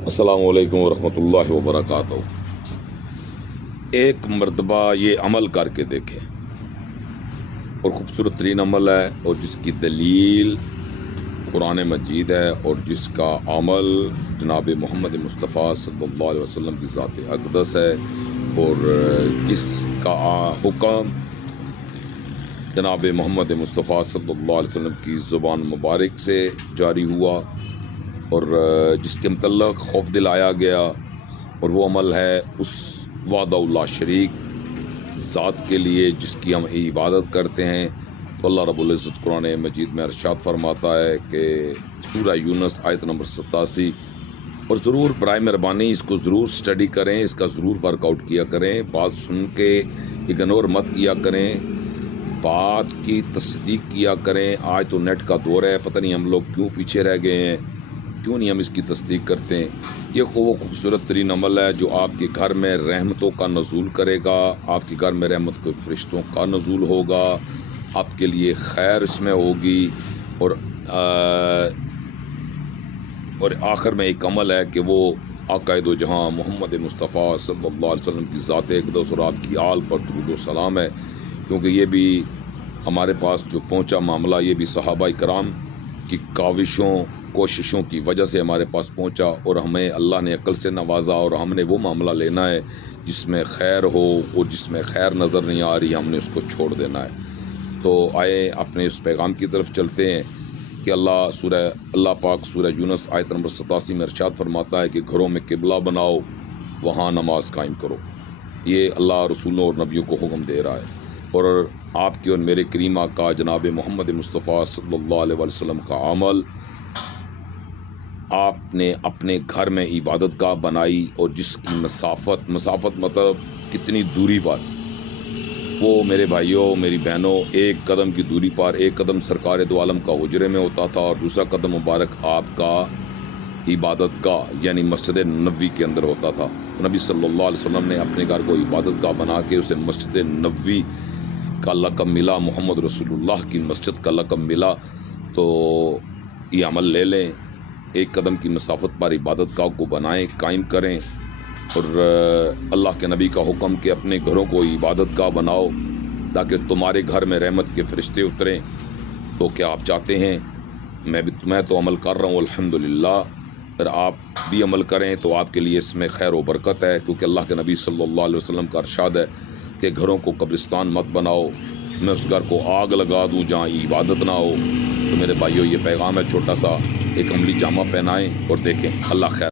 السلام علیکم ورحمۃ اللہ وبرکاتہ۔ ایک مرتبہ یہ عمل کر کے دیکھیں، اور خوبصورت ترین عمل ہے، اور جس کی دلیل قرآن مجید ہے، اور جس کا عمل جناب محمد مصطفیٰ صلی اللہ علیہ وسلم کی ذات اقدس ہے، اور جس کا حکم جناب محمد مصطفیٰ صلی اللہ علیہ وسلم کی زبان مبارک سے جاری ہوا، اور جس کے متعلق خوف دلایا گیا، اور وہ عمل ہے اس وحدہ اللہ شریک ذات کے لیے جس کی ہم عبادت کرتے ہیں۔ تو اللہ رب العزت قرآن مجید میں ارشاد فرماتا ہے کہ سورہ یونس آیت نمبر 87، اور ضرور برائے مہربانی اس کو ضرور سٹڈی کریں، اس کا ضرور ورک آؤٹ کیا کریں، بات سن کے اگنور مت کیا کریں، بات کی تصدیق کیا کریں۔ آج تو نیٹ کا دور ہے، پتہ نہیں ہم لوگ کیوں پیچھے رہ گئے ہیں، کیوں نہیں ہم اس کی تصدیق کرتے ہیں۔ یہ وہ خوبصورت ترین عمل ہے جو آپ کے گھر میں رحمتوں کا نزول کرے گا، آپ کے گھر میں رحمت کے فرشتوں کا نزول ہوگا، آپ کے لیے خیر اس میں ہوگی، اور آخر میں ایک عمل ہے کہ وہ آقا دو جہاں محمد مصطفیٰ صلی اللہ علیہ وسلم کی ذات اقدس اور آپ کی آل پر درود و سلام ہے، کیونکہ یہ بھی ہمارے پاس جو پہنچا معاملہ یہ بھی صحابہ کرام کی کاوشوں کوششوں کی وجہ سے ہمارے پاس پہنچا، اور ہمیں اللہ نے عقل سے نوازا، اور ہم نے وہ معاملہ لینا ہے جس میں خیر ہو، اور جس میں خیر نظر نہیں آ رہی ہم نے اس کو چھوڑ دینا ہے۔ تو آئے اپنے اس پیغام کی طرف چلتے ہیں کہ اللہ پاک سورہ یونس آیت نمبر 87 میں ارشاد فرماتا ہے کہ گھروں میں قبلہ بناؤ، وہاں نماز قائم کرو۔ یہ اللہ رسولوں اور نبیوں کو حکم دے رہا ہے، اور آپ کے اور میرے کریم آقا جناب محمد مصطفیٰ صلی اللہ علیہ وسلم کا عمل آپ نے اپنے گھر میں عبادت گاہ بنائی، اور جس کی مسافت مطلب کتنی دوری پر، وہ میرے بھائیوں میری بہنوں ایک قدم کی دوری پر ایک قدم سرکار دو عالم کا حجرے میں ہوتا تھا، اور دوسرا قدم مبارک آپ کا عبادت گاہ یعنی مسجد نبوی کے اندر ہوتا تھا۔ نبی صلی اللہ علیہ وسلم نے اپنے گھر کو عبادت گاہ بنا کے اسے مسجد نبوی کا لقب ملا، محمد رسول اللہ کی مسجد کا لقب ملا۔ تو یہ عمل لے لیں، ایک قدم کی مسافت پر عبادت گاہ کو بنائیں، قائم کریں، اور اللہ کے نبی کا حکم کہ اپنے گھروں کو عبادت گاہ بناؤ تاکہ تمہارے گھر میں رحمت کے فرشتے اتریں۔ تو کیا آپ چاہتے ہیں؟ میں تو عمل کر رہا ہوں الحمدللہ، اگر آپ بھی عمل کریں تو آپ کے لیے اس میں خیر و برکت ہے، کیونکہ اللہ کے نبی صلی اللہ علیہ وسلم کا ارشاد ہے کہ گھروں کو قبرستان مت بناؤ، میں اس گھر کو آگ لگا دوں جہاں عبادت نہ ہو۔ تو میرے بھائیوں یہ پیغام ہے چھوٹا سا، ایک عملی جامہ پہنائیں اور دیکھیں۔ اللہ خیر۔